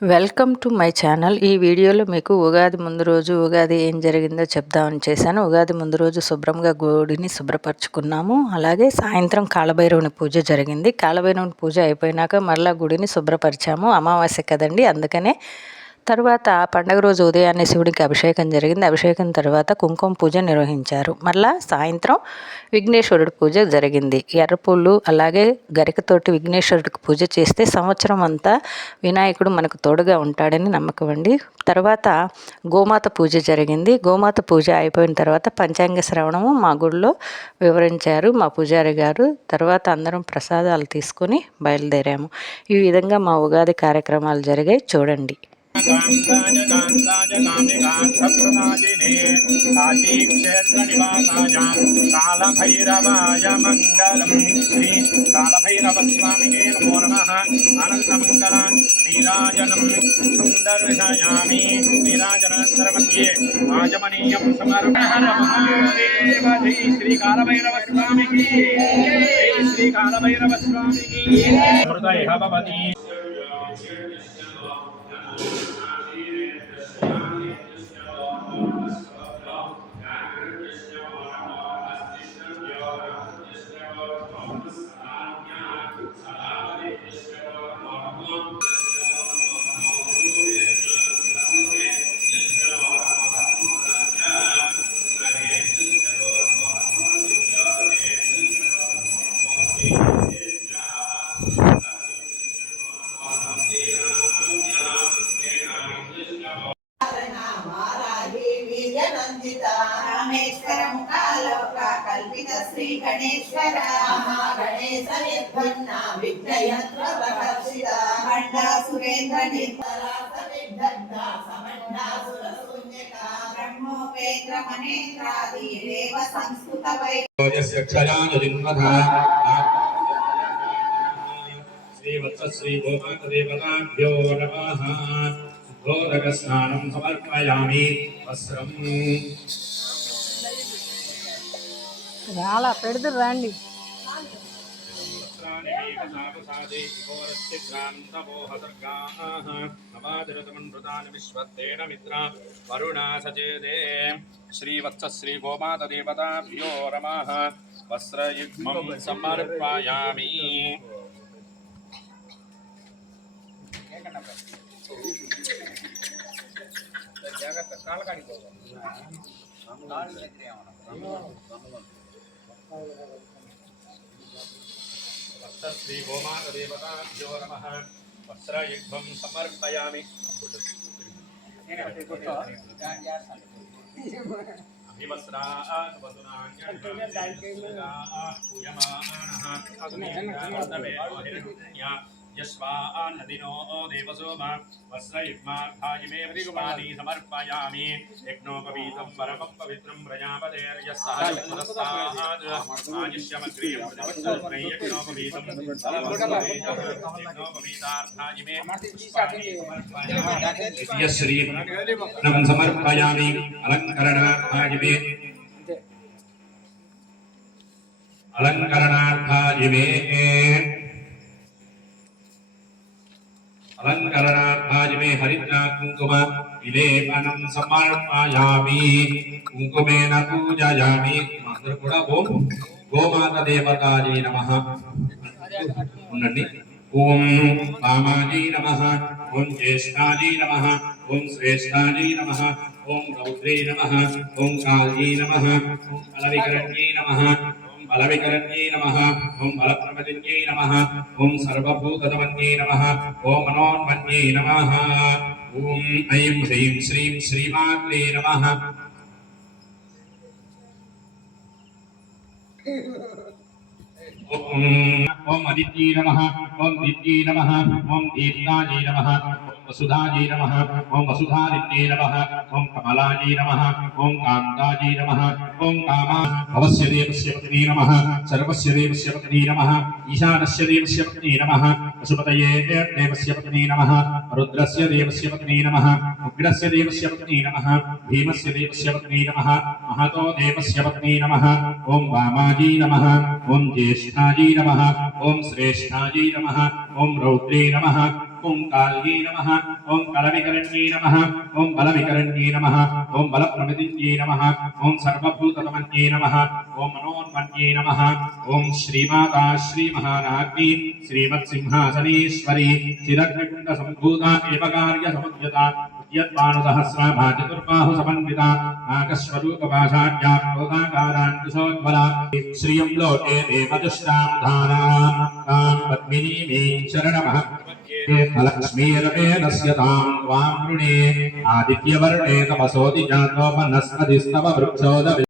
Welcome to my channel. ఈ వీడియోలో మీకు ఉగాది ముందు రోజు ఉగాది ఏం జరిగిందో చెప్దామని చేశాను. ఉగాది ముందు రోజు శుభ్రంగా గుడిని శుభ్రపరచుకున్నాము. అలాగే సాయంత్రం కాలభైరవుని పూజ జరిగింది. కాలభైరవుని పూజ అయిపోయినాక మళ్ళీ గుడిని శుభ్రపరిచాము. అమావాస్య కదండి, అందుకనే. తర్వాత పండగ రోజు ఉదయాన్నే శివుడికి అభిషేకం జరిగింది. అభిషేకం తర్వాత కుంకుమ పూజ నిర్వహించారు. మళ్ళా సాయంత్రం విఘ్నేశ్వరుడి పూజ జరిగింది. ఎర్రపూలు అలాగే గరికతోటి విఘ్నేశ్వరుడికి పూజ చేస్తే సంవత్సరం అంతా వినాయకుడు మనకు తోడుగా ఉంటాడని నమ్మకం అండి. తర్వాత గోమాత పూజ జరిగింది. గోమాత పూజ అయిపోయిన తర్వాత పంచాంగ శ్రవణము మా గుడిలో వివరించారు మా పూజారి గారు. తర్వాత అందరం ప్రసాదాలు తీసుకొని బయలుదేరాము. ఈ విధంగా మా ఉగాది కార్యక్రమాలు జరిగాయి, చూడండి. कांताय कामिकार्थप्रदायिने काशीक्षेत्रनिवासाय कालभैरवाय मङ्गलम्। श्री कालभैरवस्वामिने नमो नमः। आनन्दमङ्गल नीराजनं सन्दर्शयामि। नीराजनन्तरमध्ये आचमनीयं समर्पयामि। जय श्री कालभैरवस्वामिकी, जय श्री कालभैरवस्वामिकी। हृदय भवति रामेश्वर मुखालोक कल्पित श्री गणेश्वर महागणेश निर्भन्ना विघ्नयंत्र प्रकर्षित खंडा सुरेंद्र निर्भरा समंडासुर शून्यता ब्रह्मोपेन्द्र मनेन्द्रादि देव संस्कृत वैद्यस्य क्षयान जिन्मथा श्री वत्स श्री गोमात देवताभ्यो नमः। गोदकस्नानं समर्पयामि। वस्त्रं చాలా పెడుతురు రండి. श्रीवत्स श्री गोमात देवताभ्यो नमः। वस्त्रयुग्मं समर्पयामि। श्री गोमात देवताभ्यो नमः। वस्त्रयुग्मं समर्पयामि। यस्वान्नदिनो देवसोमा वस्त्रयुग्मार्थायिमे पुष्पाणि समर्पयामि। यज्ञोपवीतं परमं पवित्रं प्रजापतेर्यस्सः पुरस्तात् आयुष्यमग्रियं प्रतिवत्सल्पै यज्ञोपवीतं यज्ञोपवीतार्थायिमे पुष्पाणि समर्पयामि। श्रीरत्नं समर्पयामि। अलङ्करणार्थायिमे अलङ्करणार्थायिमे हरिद्रा कुङ्कुम विलेपनं समर्पयामि। कुङ्कुमेन पूजयामि। అందరూ కూడా ఓం గోమాత దేవతాయే నమః ఉండండి. ఓం కామాయే నమః, ఓం జ్యేష్ఠాయే నమః, ఓం శ్రేష్ఠాయే నమః, ఓం రౌద్రే నమః, ఓం కాళ్యే నమః, ఓం బలవికరణ్యే నమః, बलविकरण्ये नमः। ओम बलप्रमदिन्ये नमः। ओम सर्वभूतदमन्ये नमः। ओम मनोन्मन्ये नमः। ओम ऐं ह्रीं श्रीं श्रीमात्रे नमः। ओम आदित्ये नमः। ओम दित्ये नमः। ओम दीप्ताये नमः। वसुधाये नमः। ओम वसुधादित्ये नमः। ओम कमलाये नमः। ओम कान्ताये नमः। ओम कामा भवस्य देवस्य पत्नी नमः। सर्वस्य देवस्य पत्नी नमः। ईशानस्य देवस्य पत्नी नमः। पशुपतये देवस्य पत्नी नमः। रुद्रस्य देवस्य पत्नी नमः। उग्रस्य देवस्य पत्नी नमः। भीमस्य देवस्य पत्नी नमः। महतो देवस्य पत्नी नमः। ओम वामाजी नमः। ओम ज्येष्ठाजी नमः। ओम श्रेष्ठाजी नमः। ओम रौद्रे नमः। ఓం కాళ్యై నమః ఓం కలవికరణ్యై నమః ఓం బలవికరణ్యై నమః ఓం బలప్రమిదిన్యై నమః ఓం సర్వభూతతమన్యై నమః ఓం మనోన్మన్యై నమః ఓం శ్రీమాతా శ్రీమహారాజ్ఞి శ్రీమత్సింహాసనేశ్వరి చిరగ్నికుండ సంభూత ఏవ కార్య సముద్యత యత్పానుసహస్రాభా చతుర్బాహు సమన్విత నాగస్వరూపభాషాఢ్యా క్రోధాకారాంకుశోజ్వల శ్రియం లోకే దేవదుష్టాం ధారాం తాం పద్మినీమీం శరణమః లక్ష్మీరవేదస్య తాం త్వాం వృణే ఆదిత్యవర్ణే తపసోది జాతోపనస్పతిస్తవ వృక్షోద